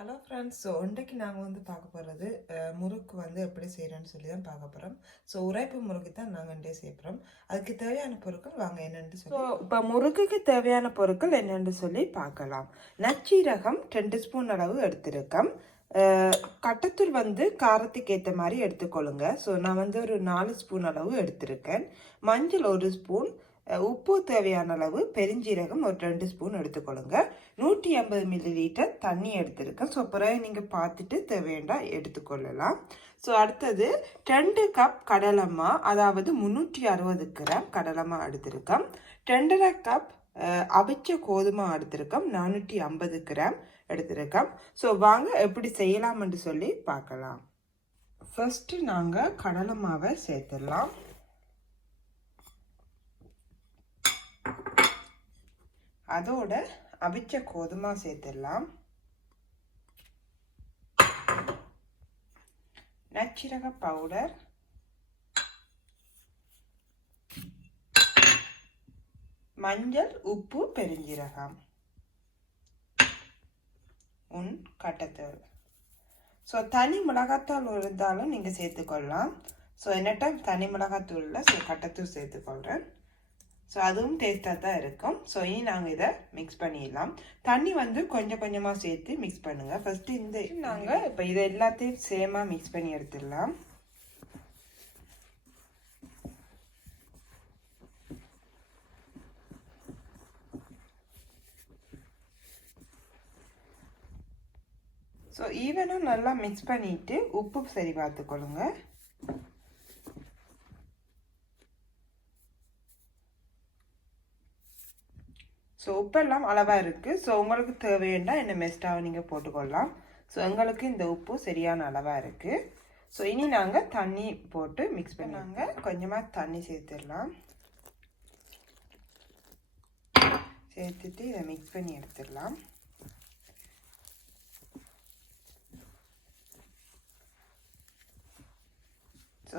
Hello friends. இன்றைக்கு நாங்கள் பார்க்க போகிறது முறுக்கு எப்படி செய்கிறோன்னு சொல்லி தான் பார்க்க போகிறோம். உரைப்பு முறுக்கு தான் நாங்கள் இன்றைய செய்கிறோம். அதுக்கு தேவையான பொருட்கள் வாங்க என்னென்னு சொல்லி இப்போ முறுக்குக்கு தேவையான பொருட்கள் என்னென்னு சொல்லி பார்க்கலாம். நச்சீரகம் 2 ஸ்பூன் அளவு எடுத்திருக்கேன். கட்டத்தூள் காரத்துக்கு ஏற்ற மாதிரி எடுத்துக்கொள்ளுங்க. நான் ஒரு 4 ஸ்பூன் அளவு எடுத்திருக்கேன். மஞ்சள் 1 ஸ்பூன், உப்பு தேவையான அளவு, பெருஞ்சீரகம் ஒரு 2 ஸ்பூன் எடுத்துக்கொள்ளுங்க. 150 மில்லிலிட்டர் தண்ணி எடுத்திருக்கேன். பிறகு நீங்கள் பார்த்துட்டு தேவையாண்டா எடுத்துக்கொள்ளலாம். அடுத்தது 2 கப் கடலைமா, அதாவது 360 கிராம் கடலைமா எடுத்திருக்கேன். 2.5 கப் அவிச்ச கோதுமை எடுத்திருக்கோம். 450 கிராம் எடுத்திருக்கோம். வாங்க எப்படி செய்யலாம்னு சொல்லி பார்க்கலாம். ஃபர்ஸ்ட் நாங்கள் கடலை மாவை சேர்த்துடலாம். அதோட அவிச்ச கோதுமை சேர்த்துடலாம். நச்சீரக பவுடர், மஞ்சள், உப்பு, பெருஞ்சீரகம், கட்டத்தூள். தனி மிளகாத்தூள் இருந்தாலும் நீங்கள் சேர்த்துக்கொள்ளலாம். என்னட்ட தனி மிளகாத்தூள் இல்லை, கட்டத்தூள் சேர்த்துக்கொள்கிறேன். அதுவும் டேஸ்ட்டாக தான் இருக்கும். இனி நாங்கள் இதை மிக்ஸ் பண்ணிடலாம். தண்ணி கொஞ்சம் கொஞ்சமாக சேர்த்து மிக்ஸ் பண்ணுங்கள். ஃபஸ்ட்டு நாங்கள் இப்போ இதை எல்லாத்தையும் சேமாக மிக்ஸ் பண்ணி எடுத்துடலாம். ஈவனாக நல்லா மிக்ஸ் பண்ணிவிட்டு உப்பு சரி பார்த்துக்கொள்ளுங்க. உப்பெல்லாம் அளவாக இருக்குது. உங்களுக்கு தேவைன்னா என்ன மெஸ்டாவை நீங்கள் போட்டுக்கொள்ளலாம். எங்களுக்கு இந்த உப்பு சரியான அளவாக இருக்குது. இனி நாங்கள் தண்ணி போட்டு மிக்ஸ் பண்ணாங்க. கொஞ்சமாக தண்ணி சேர்த்துடலாம். சேர்த்துட்டு இதை மிக்ஸ் பண்ணி எடுத்துடலாம்.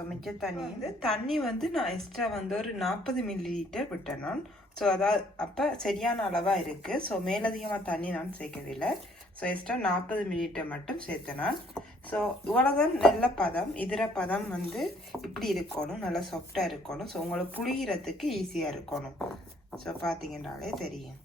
மிச்ச தண்ணி நான் எக்ஸ்ட்ரா ஒரு 40 மில்லிலிட்டர் விட்டேன் நான். அதாவது அப்போ சரியான அளவாக இருக்குது. மேலதிகமாக தண்ணி நான் சேர்க்கவில்லை. எக்ஸ்ட்ரா 40 மில்லிலிட்டர் மட்டும் சேர்த்தேன் நான். இவ்வளோதான் நல்ல பதம். இதர பதம் இப்படி இருக்கணும், நல்லா சாஃப்டாக இருக்கணும். உங்களுக்கு புளிகிறதுக்கு ஈஸியாக இருக்கணும். பார்த்தீங்கன்னாலே தெரியும்.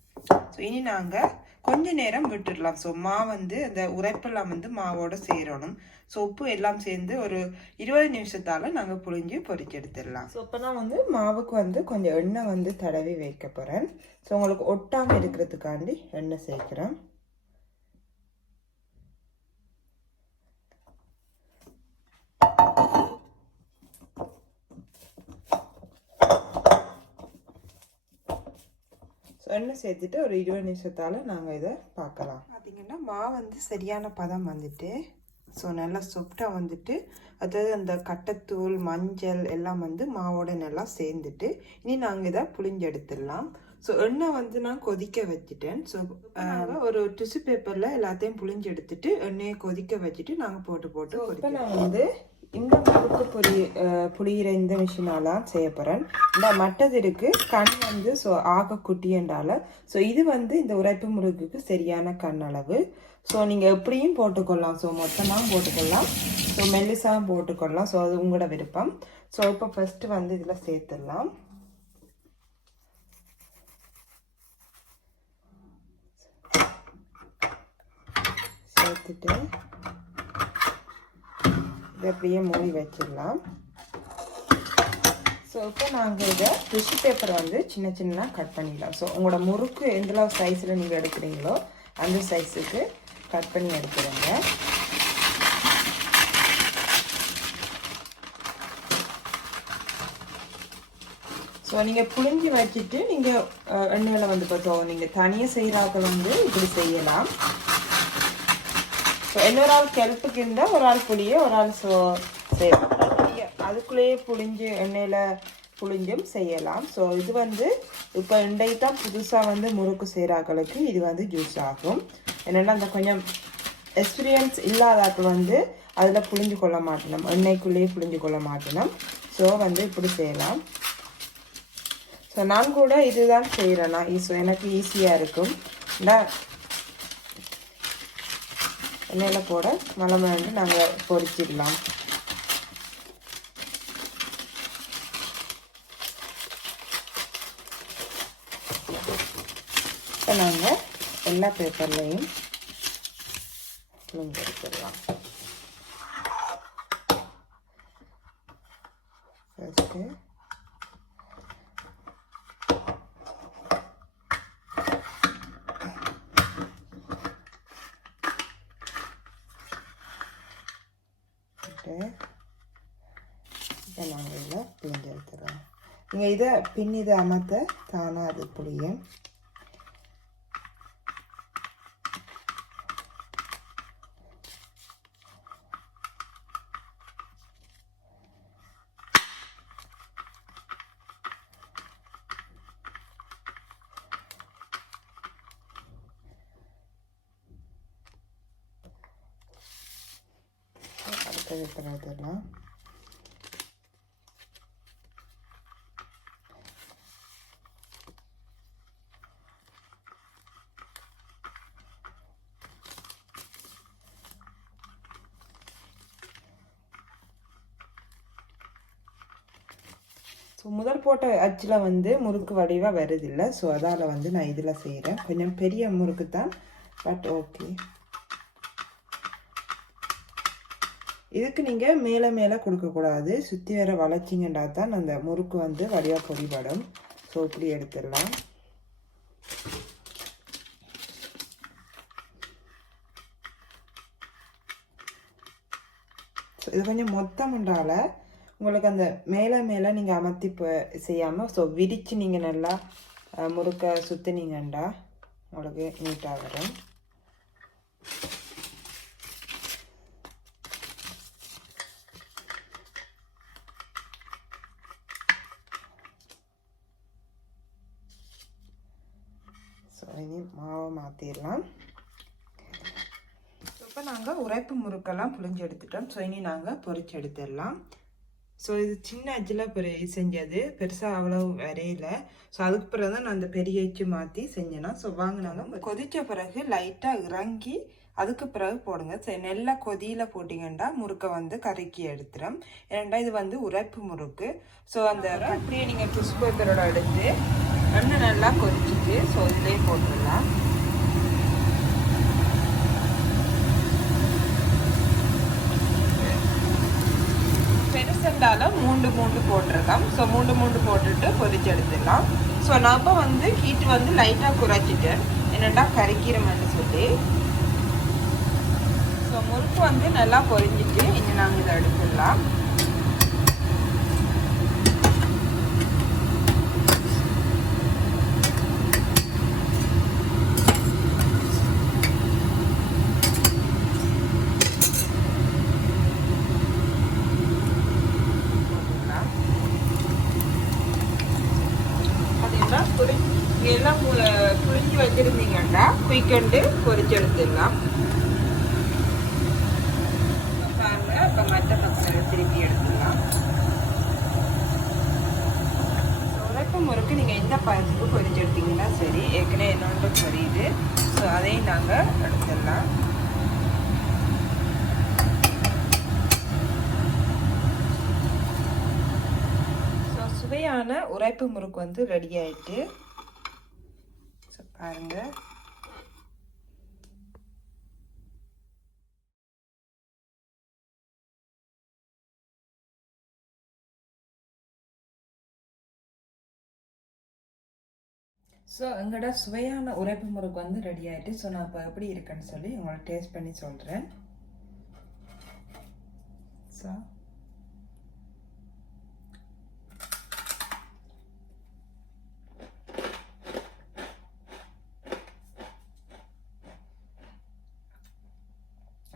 இனி நாங்கள் கொஞ்ச நேரம் விட்டுடலாம். மா அந்த உரைப்பெல்லாம் மாவோட சேரணும். உப்பு எல்லாம் சேர்ந்து ஒரு 20 நிமிஷத்தால் நாங்கள் புளிஞ்சு பொரிச்சு எடுத்துடலாம். இப்போ நான் மாவுக்கு கொஞ்சம் எண்ணெய் தடவி வைக்க போகிறேன். உங்களுக்கு ஒட்டாமல் இருக்கிறதுக்காண்டி எண்ணெய் சேர்க்குறேன். எண்ணெய் சேர்த்துட்டு ஒரு 20 நிமிஷத்தால் நாங்கள் இதை பார்க்கலாம். பார்த்தீங்கன்னா மாவு சரியான பதம் நல்லா சாஃப்டாக அதாவது அந்த கட்டத்தூள், மஞ்சள் எல்லாம் மாவோட நல்லா சேர்ந்துட்டு இனி நாங்கள் இதை புளிஞ்சு எடுத்துடலாம். எண்ணெய் நான் கொதிக்க வச்சுட்டேன். ஒரு டிஷ்யூ பேப்பரில் எல்லாத்தையும் புளிஞ்சு எடுத்துட்டு எண்ணெயை கொதிக்க வச்சுட்டு நாங்கள் போட்டு இப்போ நான் இந்த முறுக்கு புளிகிற இந்த மிஷினாலாம் செய்ய போகிறேன். இந்த மட்டது இருக்குது கண் ஆக குட்டியண்டால. இது இந்த உரைப்பு முறுக்குக்கு சரியான கண் அளவு. நீங்கள் எப்படியும் போட்டுக்கொள்ளலாம். மொத்தமாக போட்டுக்கொள்ளலாம், மெல்லிசாகவும் போட்டுக்கொள்ளலாம். அது உங்களோட விருப்பம். இப்போ ஃபஸ்ட்டு இதில் சேர்த்துடலாம். சேர்த்துட்டு இதை அப்படியே மூடி வச்சிடலாம். இப்போ நாங்கள் இதை டிஷ்யூ பேப்பரை சின்ன சின்ன கட் பண்ணிடலாம். உங்களோட முறுக்கு எந்த சைஸில் நீங்கள் எடுக்கிறீங்களோ அந்த சைஸுக்கு கட் பண்ணி எடுத்துடுங்க. நீங்கள் புளிஞ்சு வச்சுட்டு நீங்கள் எண்ணெயில் பார்த்தோம். நீங்கள் தனியாக செய்கிறாக்கள் இப்படி செய்யலாம். இன்னொரு ஆள் கெல்ப்புக்கு இருந்தால் ஒரு ஆள் புளிய, ஒரு ஆள் அதுக்குள்ளேயே புளிஞ்சு எண்ணெயில் புளிஞ்சும் செய்யலாம். இது இப்போ இன்றைக்கு தான் புதுசாக முறுக்கு செய்கிறாக்களுக்கு இது யூஸ் ஆகும். என்னென்னா அந்த கொஞ்சம் எக்ஸ்பீரியன்ஸ் இல்லாதாக்கள் அதில் புளிஞ்சு கொள்ள மாட்டணும், எண்ணெய்க்குள்ளேயே புளிஞ்சு கொள்ள மாட்டணும். இப்படி செய்யலாம். நான் கூட இதுதான் செய்கிறேன்னா எனக்கு ஈஸியாக இருக்கும். எண்ணெயில் போட மலமலண்டு நாங்கள் பொரிச்சிடலாம். இப்போ நாங்கள் எல்லா பேப்பர்லையும் புளிஞ்சு எடுத்துடலாம். ஃபஸ்ட்டு இதை நாங்கள் இதில் புளிஞ்சு எடுத்துடுறோம். நீங்கள் இதை பின்னிதை அமர்த்த தானாக அது புளியும். அடுத்தது பிறகுலாம் ஸோ முதல் போட்ட அச்சில் வந்து முறுக்கு வடிவாக வருதில்லை. ஸோ அதால் வந்து நான் இதில் செய்கிறேன். கொஞ்சம் பெரிய முறுக்கு தான், பட் ஓகே. இதுக்கு நீங்கள் மேலே மேலே கொடுக்கக்கூடாது, சுற்றி வர வளைச்சிங்கண்டா தான் அந்த முறுக்கு வந்து வடிவாக பொடிபடும். ஸோ இப்படி எடுத்துடலாம். ஸோ இது கொஞ்சம் மொத்தமுண்டால உங்களுக்கு அந்த மேலே மேலே நீங்கள் அமர்த்தி செய்யாமல் ஸோ விரித்து நீங்கள் நல்லா முறுக்கை சுற்றினீங்கண்டா உங்களுக்கு நீட்டாக வரும். ஸோ இனி மாவை மாற்றிடலாம். இப்போ நாங்கள் உரைப்பு முறுக்கெல்லாம் புளிஞ்சு எடுத்துட்டோம். ஸோ இனி நாங்கள் பொரிச்சு எடுத்துடலாம். ஸோ இது சின்ன அச்சில் செஞ்சது, பெருசாக அவ்வளோ வரையில. ஸோ அதுக்கு பிறகு தான் நான் அந்த பெரிய அச்சு மாற்றி செஞ்சேன்னா. ஸோ வாங்கினாங்க கொதித்த பிறகு லைட்டாக இறங்கி அதுக்கு பிறகு போடுங்க. சரி, நல்லா கொதியில் போட்டிங்கன்னா முறுக்கை வந்து கருக்கி எடுத்துடும். ஏன்னா இது வந்து உரைப்பு முறுக்கு. ஸோ அந்த அப்படியே நீங்கள் டிஷ் பேப்பரோட எடுத்து எண்ணெய் நல்லா கொதிச்சுட்டு ஸோ இதுலேயே போட்டுடலாம். பெருசண்டால மூண்டு போட்டிருக்கோம். ஸோ மூண்டு போட்டுட்டு பொரிச்சு எடுத்துடலாம். ஸோ நம்ம வந்து ஹீட் வந்து லைட்டாக குறைச்சிட்டு என்னென்னா கறிக்கிறோம்னு சொல்லி. ஸோ முறுக்கு வந்து நல்லா பொரிஞ்சிட்டு இனி நாங்கள் இதை எடுத்துடலாம். எல்லாம் புளிஞ்சு வச்சிருந்தீங்கன்னா குயிக்கண்டு பொரிச்சு எடுத்துடலாம். பாருங்க, இப்போ மற்ற பக்கம் திருப்பி எடுத்துடலாம். உரைப்பு முறுக்கு நீங்கள் எந்த பழத்துக்கு பொரிச்சு எடுத்தீங்கன்னா சரி, ஏற்கனவே என்னோட பொரியுது. ஸோ அதையும் நாங்கள் எடுத்துடலாம். ஸோ சுவையான உரைப்பு முறுக்கு வந்து ரெடி ஆயிட்டு பாருங்க. ஸோ எங்களோட சுவையான உரைப்பு முறுக்கு வந்து ரெடி ஆகிட்டு. ஸோ நான் இப்போ எப்படி இருக்குன்னு சொல்லி உங்களை டேஸ்ட் பண்ணி சொல்கிறேன். ஸோ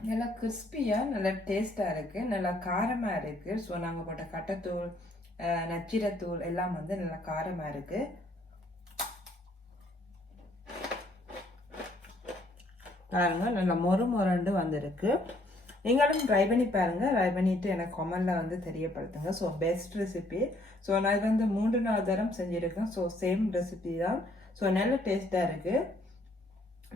நல்லா கிறிஸ்பியாக நல்லா டேஸ்ட்டாக இருக்குது, நல்லா காரமாக இருக்குது. ஸோ நாங்கள் போட்ட கட்டைத்தூள் நச்சீரத்தூள் எல்லாம் வந்து நல்லா காரமாக இருக்குது. பாருங்கள், நல்லா மொரண்டு வந்திருக்கு. நீங்களும் ட்ரை பண்ணி பாருங்கள். ட்ரை பண்ணிவிட்டு எனக்கு கமெண்டில் வந்து தெரியப்படுத்துங்க. So best recipe. ஸோ நான் இது வந்து 3-4 தரம் செஞ்சுருக்கேன். ஸோ சேம் ரெசிபி தான். ஸோ நல்ல டேஸ்ட்டாக இருக்குது.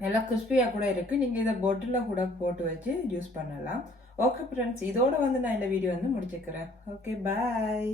நல்லா கிறிஸ்பியாக கூட இருக்குது. நீங்கள் இதை பொட்டில் கூட போட்டு வச்சு யூஸ் பண்ணலாம். ஓகே ஃப்ரெண்ட்ஸ், இதோட வந்து நான் இந்த வீடியோ வந்து முடிச்சுக்கிறேன். Okay bye.